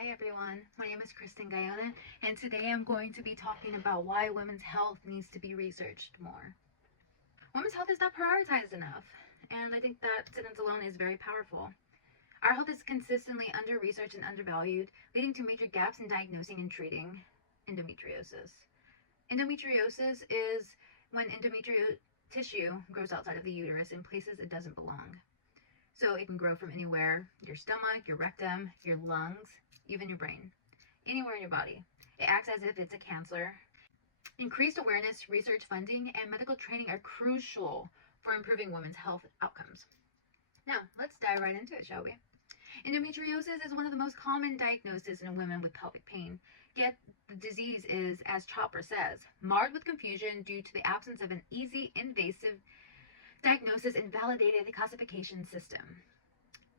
Hi everyone, my name is Kristen Guyona, and today I'm going to be talking about why women's health needs to be researched more. Women's health is not prioritized enough, and I think that sentence alone is very powerful. Our health is consistently under-researched and undervalued, leading to major gaps in diagnosing and treating endometriosis. Endometriosis is when endometrial tissue grows outside of the uterus in places it doesn't belong. So it can grow from anywhere, your stomach, your rectum, your lungs, even your brain, anywhere in your body. It acts as if it's a cancer. Increased awareness, research funding, and medical training are crucial for improving women's health outcomes. Now, let's dive right into it, shall we? Endometriosis is one of the most common diagnoses in women with pelvic pain, yet the disease is, as Chopper says, marred with confusion due to the absence of an easy, invasive diagnosis and validated classification system.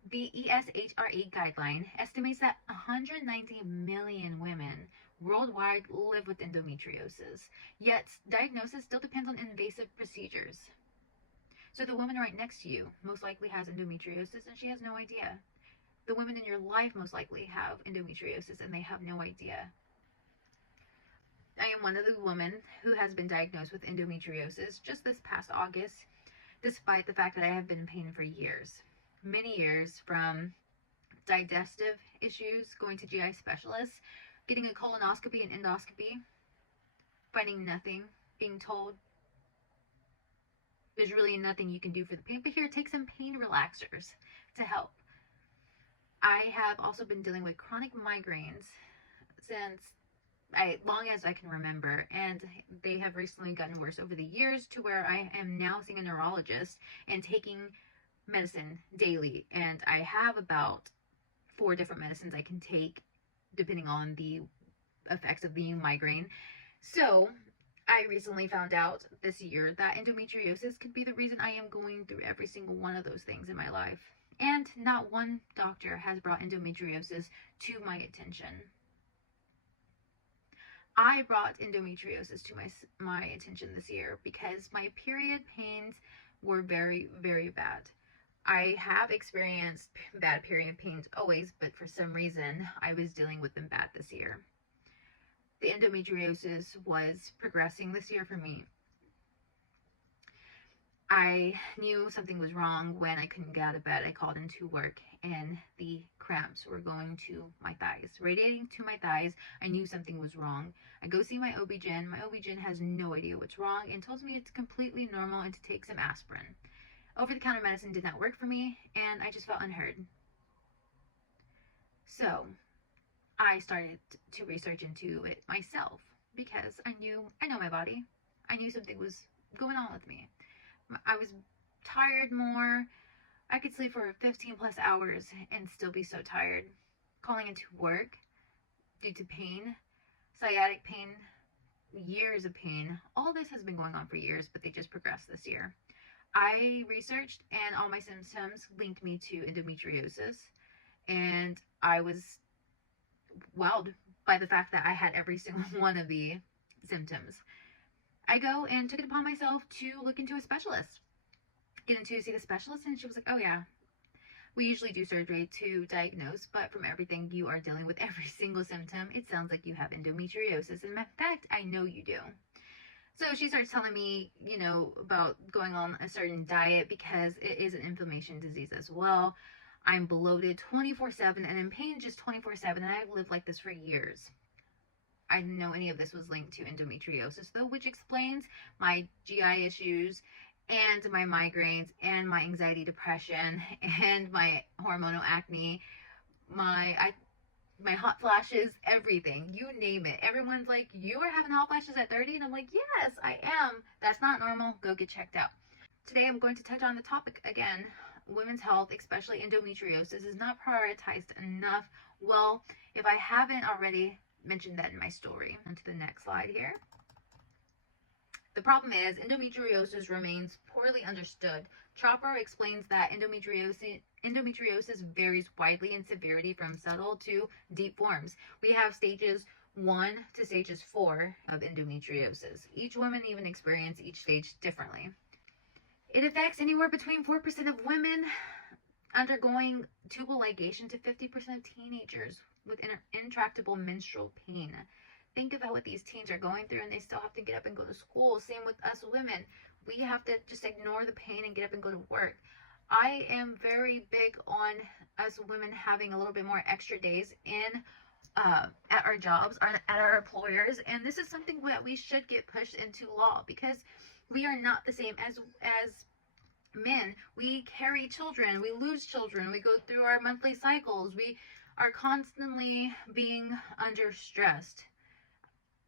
The ESHRE guideline estimates that 190 million women worldwide live with endometriosis, yet diagnosis still depends on invasive procedures. So the woman right next to you most likely has endometriosis and she has no idea. The women in your life most likely have endometriosis and they have no idea. I am one of the women who has been diagnosed with endometriosis just this past August, despite the fact that I have been in pain for years. Many years, from digestive issues, going to GI specialists, getting a colonoscopy and endoscopy, finding nothing, being told there's really nothing you can do for the pain, but here, take some pain relaxers to help. I have also been dealing with chronic migraines since long as I can remember, and they have recently gotten worse over the years to where I am now seeing a neurologist and taking medicine daily, and I have about 4 different medicines I can take depending on the effects of the migraine. So I recently found out this year that endometriosis could be the reason I am going through every single one of those things in my life, and not one doctor has brought endometriosis to my attention. I brought endometriosis to my attention this year because my period pains were very, very bad. I have experienced bad period pains always, but for some reason I was dealing with them bad this year. The endometriosis was progressing this year for me. I knew something was wrong when I couldn't get out of bed. I called into work and the cramps were going to my thighs, radiating to my thighs. I knew something was wrong. I go see my OB-GYN. My OB-GYN has no idea what's wrong and tells me it's completely normal and to take some aspirin. Over-the-counter medicine did not work for me and I just felt unheard. So I started to research into it myself because I know my body. I knew something was going on with me. I was tired more. I could sleep for 15 plus hours and still be so tired. Calling into work due to pain, sciatic pain, years of pain. All this has been going on for years, but they just progressed this year. I researched and all my symptoms linked me to endometriosis, and I was wowed by the fact that I had every single one of the symptoms. I go and took it upon myself to look into a specialist, get into see the specialist, and she was like, oh yeah, we usually do surgery to diagnose, but from everything you are dealing with, every single symptom, it sounds like you have endometriosis. And in fact, I know you do. So she starts telling me, about going on a certain diet because it is an inflammation disease as well. I'm bloated 24/7 and in pain just 24/7, and I've lived like this for years. I didn't know any of this was linked to endometriosis though, which explains my GI issues and my migraines and my anxiety, depression, and my hormonal acne, my hot flashes, everything, you name it. Everyone's like, you are having hot flashes at 30? And I'm like, yes, I am. That's not normal. Go get checked out. Today I'm going to touch on the topic again. Women's health, especially endometriosis, is not prioritized enough. Well, if I haven't already mentioned that in my story. On to the next slide here. The problem is endometriosis remains poorly understood. Chopper explains that endometriosis varies widely in severity from subtle to deep forms. We have stages 1 to stages 4 of endometriosis. Each woman even experiences each stage differently. It affects anywhere between 4% of women undergoing tubal ligation to 50% of teenagers. with intractable menstrual pain. Think about what these teens are going through, and they still have to get up and go to school. Same with us women. We have to just ignore the pain and get up and go to work. I am very big on us women having a little bit more extra days in at our jobs or at our employers, and this is something that we should get pushed into law, because we are not the same as men. We carry children, we lose children, we go through our monthly cycles, we are constantly being under stressed.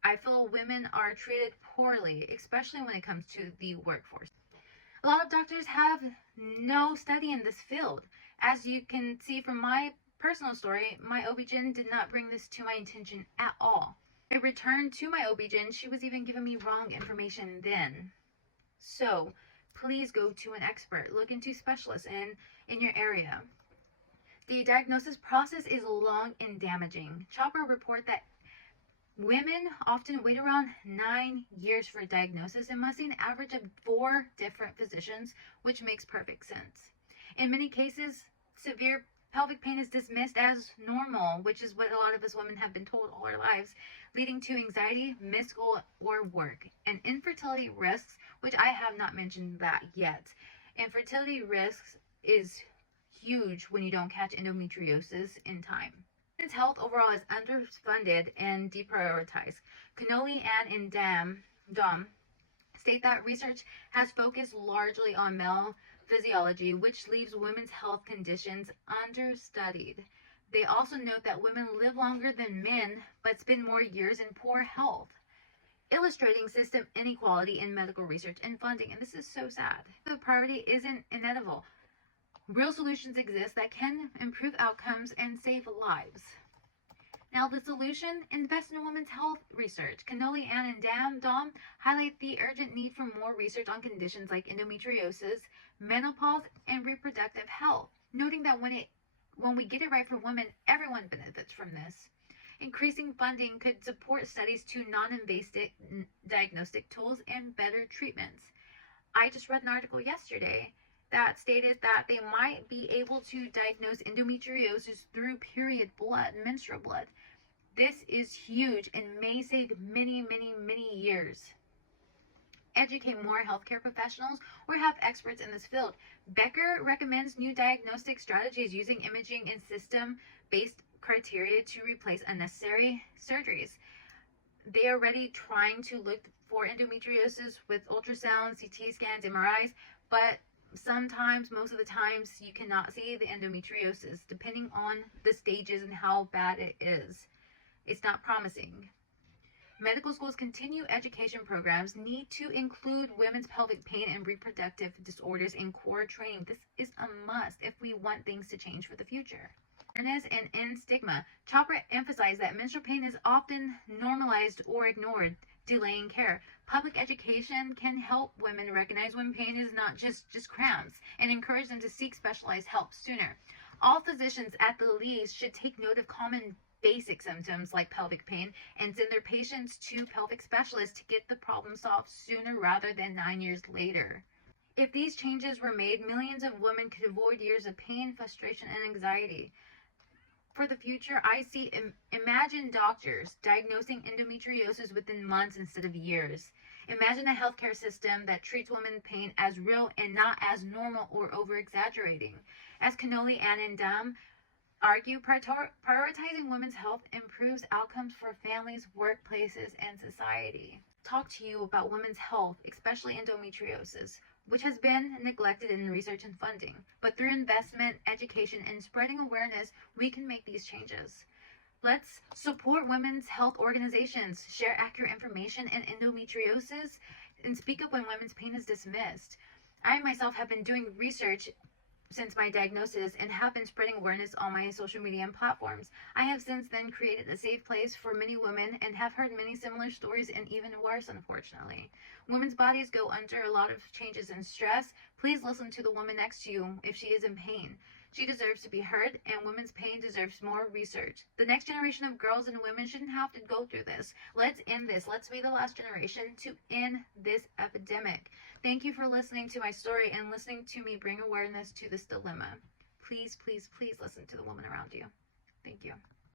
I feel women are treated poorly, especially when it comes to the workforce. A lot of doctors have no study in this field. As you can see from my personal story, my OB-GYN did not bring this to my attention at all. I returned to my OB-GYN. She was even giving me wrong information then. So please go to an expert. Look into specialists in your area. The diagnosis process is long and damaging. Chopper report that women often wait around 9 years for a diagnosis and must see an average of 4 different physicians, which makes perfect sense. In many cases, severe pelvic pain is dismissed as normal, which is what a lot of us women have been told all our lives, leading to anxiety, missed school or work, and infertility risks, which I have not mentioned that yet. Infertility risks is huge when you don't catch endometriosis in time. Women's health overall is underfunded and deprioritized. Connolly, Ann, and Dom state that research has focused largely on male physiology, which leaves women's health conditions understudied. They also note that women live longer than men, but spend more years in poor health, illustrating system inequality in medical research and funding. And this is so sad. The priority isn't inevitable. Real solutions exist that can improve outcomes and save lives. Now, the solution: invest in women's health research. Connolly, Ann, and Dom highlight the urgent need for more research on conditions like endometriosis, menopause, and reproductive health, noting that when we get it right for women, everyone benefits from this. Increasing funding could support studies to non-invasive diagnostic tools and better treatments. I just read an article yesterday that stated that they might be able to diagnose endometriosis through period blood, menstrual blood. This is huge and may save many, many, many years. Educate more healthcare professionals or have experts in this field. Becker recommends new diagnostic strategies using imaging and system-based criteria to replace unnecessary surgeries. They are already trying to look for endometriosis with ultrasound, CT scans, MRIs, but sometimes, most of the times, you cannot see the endometriosis depending on the stages and how bad it is. It's not promising. Medical schools' continue education programs need to include women's pelvic pain and reproductive disorders in core training. This is a must if we want things to change for the future. Awareness and end stigma. Chopra emphasized that menstrual pain is often normalized or ignored, delaying care. Public education can help women recognize when pain is not just cramps and encourage them to seek specialized help sooner. All physicians at the least should take note of common basic symptoms like pelvic pain and send their patients to pelvic specialists to get the problem solved sooner rather than 9 years later. If these changes were made, millions of women could avoid years of pain, frustration, and anxiety. For the future, I see imagine doctors diagnosing endometriosis within months instead of years. Imagine a healthcare system that treats women's pain as real and not as normal or over-exaggerating. As Connolly, Ann, and Dom argue, prioritizing women's health improves outcomes for families, workplaces, and society. Talk to you about women's health, especially endometriosis, which has been neglected in research and funding. But through investment, education, and spreading awareness, we can make these changes. Let's support women's health organizations, share accurate information in endometriosis, and speak up when women's pain is dismissed. I myself have been doing research since my diagnosis and have been spreading awareness on my social media and platforms. I have since then created a safe place for many women and have heard many similar stories, and even worse, unfortunately. Women's bodies go under a lot of changes and stress. Please listen to the woman next to you if she is in pain. She deserves to be heard, and women's pain deserves more research. The next generation of girls and women shouldn't have to go through this. Let's end this. Let's be the last generation to end this epidemic. Thank you for listening to my story and listening to me bring awareness to this dilemma. Please, please, please listen to the woman around you. Thank you.